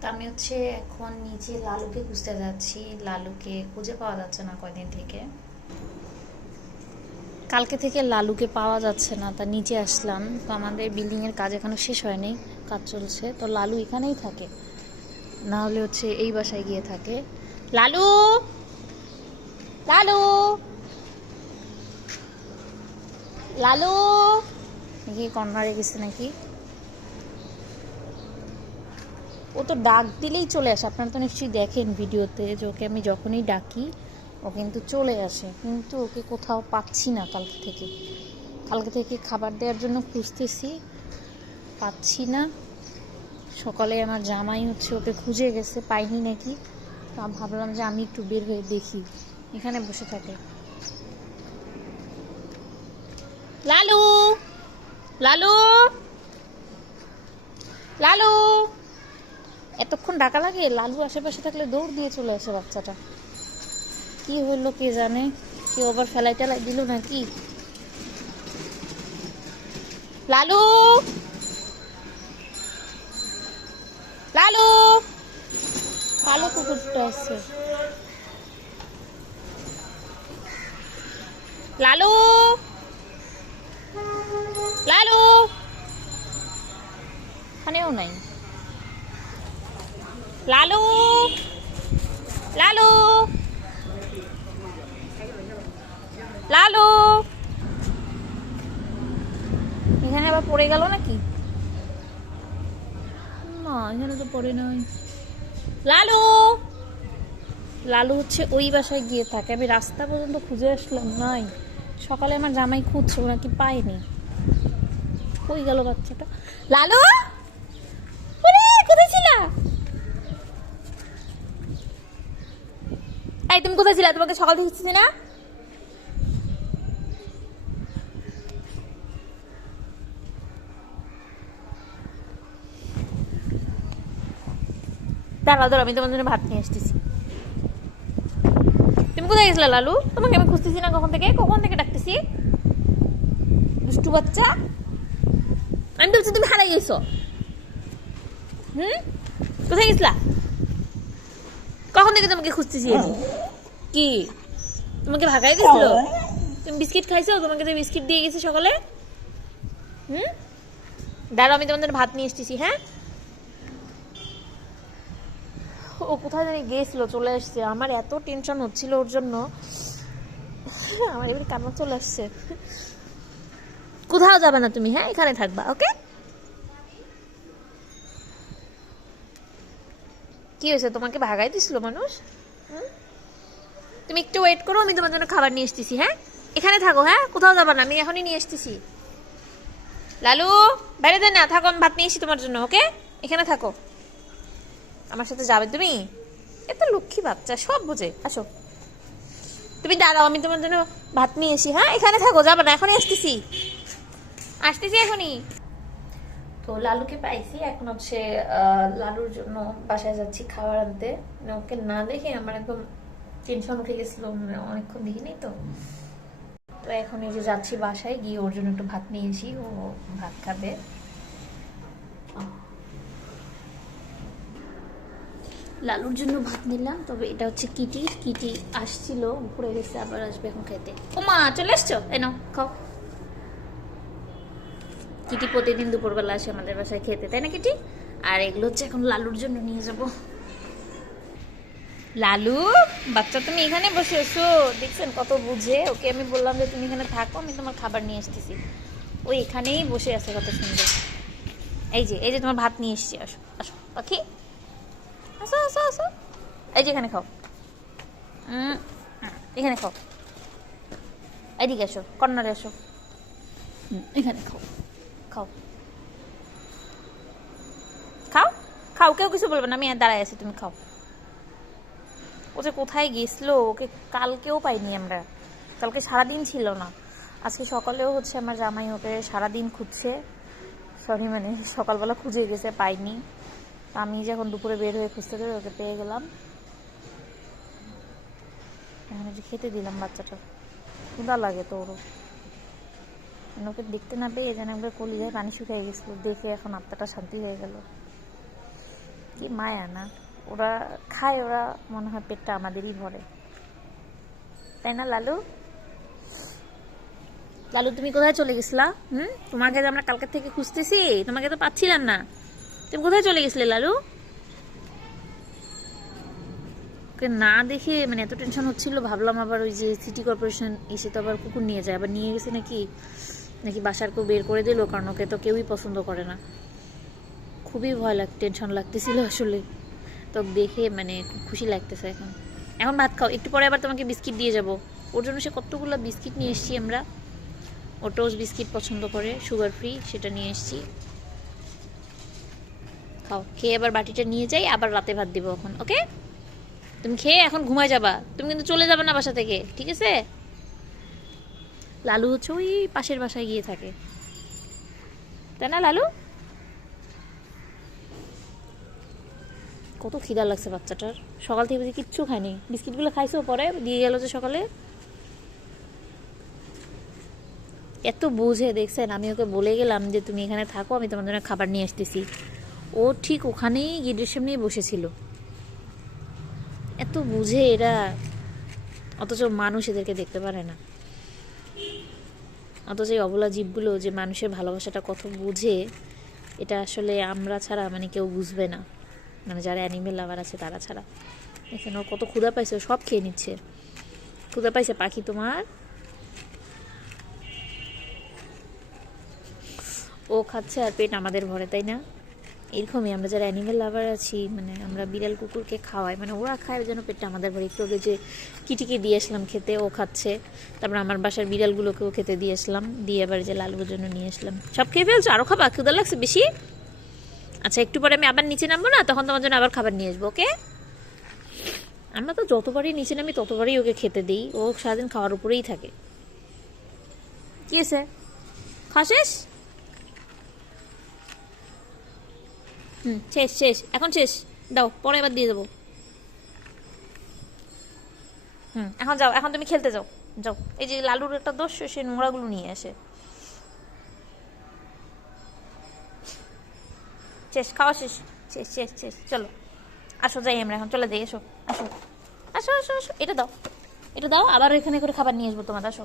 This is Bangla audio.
তো আমি হচ্ছে এখন নিচে লালুকে খুঁজতে যাচ্ছি। লালুকে খুঁজে পাওয়া যাচ্ছে না কয়দিন থেকে, কালকে থেকে লালুকে পাওয়া যাচ্ছে না। তা নিচে আসলাম। তো আমাদের বিল্ডিংয়ের কাজ এখনো শেষ হয়নি, কাজ চলছে। তো লালু এখানেই থাকে, না হলে হচ্ছে এই বাসায় গিয়ে থাকে। লালু, লালু, লালু নাকি কর্নারে গেছে নাকি? ও তো ডাক দিলেই চলে আসে। আপনারা তো নিশ্চয়ই দেখেন ভিডিওতে যে ওকে আমি যখনই ডাকি ও কিন্তু চলে আসে, কিন্তু ওকে কোথাও পাচ্ছি না। কালকে থেকে খাবার দেওয়ার জন্য খুঁজতেছি, পাচ্ছি না। সকালে আমার জামাই হচ্ছে ওকে খুঁজে গেছে, পাইনি নাকি। তো ভাবলাম যে আমি একটু বের হয়ে দেখি। এখানে বসে থাকে লালু, লালু, লালু। এতক্ষণ ডাকা লাগে? লালু আশেপাশে থাকলে দৌড় দিয়ে চলে আসে বাচ্চাটা। কি হইলো কে জানে, কেউ আবার ফেলাই টেলাই দিল নাকি? লালু, লালু, কালো কুকুরটা আছে। লালু, লালু, এখানেও নাই। লালু, লালু, লালু, এখানে আবার পড়ে গেল নাকি? না, এখানে তো পড়ে নাই। লালু, লালু হচ্ছে ওই বাসায় গিয়ে থাকে। আমি রাস্তা পর্যন্ত খুঁজে আসলাম, নাই। সকালে আমার জামাই খুঁজছে, ওরা কি পায়নি। কই গেল বাচ্চাটা? লালু, কোথায় ছিলা? এই তুমি কোথায় ছিলা? তোমাকে সকাল থেকে দেখছি না। দাঁড়াও দাঁড়াও, আমি তোমার জন্য ভাত নিয়ে আসতেছি। তুমি কোথায় গেছিলা লালু? তোমাকে আমি খুঁজতেছি না কখন থেকে ডাকতেছি। দুষ্টু বাচ্চা, আমি বলছি তুমি হারাই গেছো। কোথায় গেছিলা? কখন থেকে তোমাকে খুঁজতেছি আমি। কি তোমাকে ভাগাই দিছিল? তুমি বিস্কিট খাইছো? তোমাকে তো বিস্কিট দিয়ে গেছি সকালে। দাঁড়াও, আমি তোমাদের ভাত নিয়ে এসেছি। হ্যাঁ, ও কোথায় জানি গেছিল, চলে আসছে। আমার এত টেনশন হচ্ছিল ওর জন্য, আমার এবার কান্না চলে আসছে। কোথাও যাবে না তুমি, হ্যাঁ এখানে থাকবা, ওকে? কি হয়েছে, তোমাকে ভাগাই দিছিল মানুষ? তুমি একটু ওয়েট করো, আমি তোমার জন্য খাবার নিয়ে এসেছি। হ্যাঁ, এখানে থাকো, হ্যাঁ কোথাও যাবা না, আমি এখনই নিয়ে এসেছি। লালু, বাইরে দেন না, থাকো, আমি ভাত নিয়ে এসেছি তোমার জন্য, ওকে? এখানে থাকো, আমার সাথে যাবে তুমি? এত লক্ষ্মী বাচ্চা, সব বুঝে। আসো, তুমি দাঁড়াও, আমি তোমার জন্য ভাত নিয়ে এসি। হ্যাঁ, এখানে থাকো, যাবে না, এখনই আসতেছি, আসতেছি এখনই। তো লালুকে পাইছি, এখন হচ্ছে লালুর জন্য বাসায় যাচ্ছি খাবার আনতে। ওকে না দেখে আমার একদম টেনশন উঠে গেছিল, অনেকক্ষণ দেখিনি তো। তো এখন এই যে যাচ্ছি বাসায়, গিয়ে ওর জন্য একটু ভাত নিয়েছি, ও ভাত খাবে। লালুর জন্য ভাত নিলাম, তবে এটা হচ্ছে কিটি আসছিল, ঘুরে গেছে, আবার আসবে এখন খেতে। ও মা, চলে আসছো? এই নাও খাও। কিটি প্রতিদিন দুপুরবেলা আসে আমাদের বাসায় খেতে, তাই না কিটি? আর এগুলো হচ্ছে এখন লালুর জন্য নিয়ে যাব। লালু বাচ্চা, তুমি এখানে বসে এসো, দেখছেন কত বুঝে। ওকে আমি বললাম যে তুমি এখানে থাকো, আমি তোমার খাবার নিয়ে আসতেছি। ও এখানেই বসে আছে, কত সুন্দর। এই যে তোমার ভাত নিয়ে এসছি, আসো আসো পাখি, আসো আসো আসো। এই যে এখানে খাও, এখানে খাও, এদিকে আসো, কর্নারে আসো, এখানে খাও, খাও খাও খাও, কেউ কিছু বলবে না, আমি দাঁড়ায় আছি, তুমি খাও। ও যে কোথায় গেছিলো, ওকে কালকেও পাইনি আমরা, কালকে সারাদিন ছিল না। আজকে সকালেও হচ্ছে আমার জামাই ওকে সারাদিন খুঁজছে, সরি মানে সকালবেলা খুঁজে গেছে, পাইনি। আমি যখন দুপুরে বের হয়ে খুঁজতে গেলে ওকে পেয়ে গেলাম। এখন যে খেতে দিলাম বাচ্চাটা, ক্ষুধা লাগে তো ওরও, ওকে দেখতে না পেয়ে যেন একবার কলিজায় পানি শুকিয়ে গেছিলো, দেখে এখন আত্মাটা শান্তি হয়ে গেল। কি মায়া না, ওরা খায়, ওরা মনে হয় পেটটা আমাদেরই ভরে, তাই না লালু? লালু তুমি কোথায় চলে গেছিলা? তোমাকে যে আমরা কালকে থেকে খুঁজতেছি, তোমাকে তো পাচ্ছিলাম না। তুমি কোথায় চলে গেছিলে লালু? ওকে না দেখে মানে এত টেনশন হচ্ছিল, ভাবলাম আবার ওই যে সিটি কর্পোরেশন এসে তো আবার কুকুর নিয়ে যায়, আবার নিয়ে গেছে নাকি, নাকি বাসার কেউ বের করে দিল, কারণ ওকে তো কেউই পছন্দ করে না। খুবই ভয় টেনশন লাগতেছিল আসলে। তো দেখে মানে খুব খুশি লাগতেছে এখন। এখন ভাত খাও, একটু পরে আবার তোমাকে বিস্কিট দিয়ে যাব। ওর জন্য সে কতগুলো বিস্কিট নিয়ে এসেছি আমরা। ও টোস্ট বিস্কিট পছন্দ করে, সুগার ফ্রি, সেটা নিয়ে এসেছি। খাও, খেয়ে আবার বাটিটা নিয়ে যাই, আবার রাতে ভাত দিব এখন, ওকে? তুমি খেয়ে এখন ঘুমায় যাবা, তুমি কিন্তু চলে যাবে না বাসা থেকে, ঠিক আছে? লালু হচ্ছে ওই পাশের বাসায় গিয়ে থাকে, তাই না লালু? কত খিদা লাগছে বাচ্চাটার, সকাল থেকে বুঝি কিচ্ছু খায়নি। বিস্কিটগুলো খাইছো, পরে দিয়ে গেল যে সকালে। এত বুঝে, দেখছেন? আমি ওকে বলে গেলাম যে তুমি এখানে থাকো, আমি তোমার জন্য খাবার নিয়ে আসতেছি। ও ঠিক ওখানেই গেটের সামনেই বসেছিল। এত বুঝে এরা, অথচ মানুষ এদেরকে দেখতে পারে না। অথচ এই অবলা জীবগুলো যে মানুষের ভালোবাসাটা কত বুঝে, এটা আসলে আমরা ছাড়া মানে কেউ বুঝবে না, মানে যারা অ্যানিমেল লাভার আছে তারা ছাড়া। দেখেন ও কত ক্ষুধা পাইছে, সব খেয়ে নিচ্ছে। ক্ষুধা পাইছে পাখি তোমার? ও খাচ্ছে আর পেট আমাদের ভরে, তাই না? এরকমই আমরা যারা অ্যানিমেল লাভার আছি, মানে আমরা বিড়াল কুকুরকে খাওয়াই, মানে ওরা খায় যেন পেটটা আমাদের ভরে। একটু আগে যে কিটিকে দিয়ে আসলাম খেতে, ও খাচ্ছে। তারপর আমার বাসার বিড়ালগুলোকেও খেতে দিয়ে আসলাম, দিয়ে আবার যে লালুর জন্য নিয়ে আসলাম। সব খেয়ে ফেলছো? আরও খাবা? ক্ষুধা লাগছে বেশি? আচ্ছা, একটু পরে আমি আবার নিচে নামবো না, তখন তোমার জন্য আবার খাবার নিয়ে আসবো, ওকে? আমরা তো যতবারই নিচে নামি ততবারই ওকে খেতে দিই, ও সারাদিন খাওয়ার উপরেই থাকে। কি আছে, খাওয়া শেষ? শেষ শেষ, এখন শেষ। দাও, পরে এবার দিয়ে দেবো। এখন যাও, এখন তুমি খেলতে যাও, যাও। এই যে লালুর একটা দোষ, সে নোংরাগুলো নিয়ে আসে। শেষ, খাওয়া শেষ, শেষ শেষ শেষ, চলো আসো, যাই আমরা এখন, চলে যাই, এসো আসো আসো আসো আসো, এটা দাও, এটা দাও, আবার এখানে করে খাবার নিয়ে আসবো তোমাদের, আসো।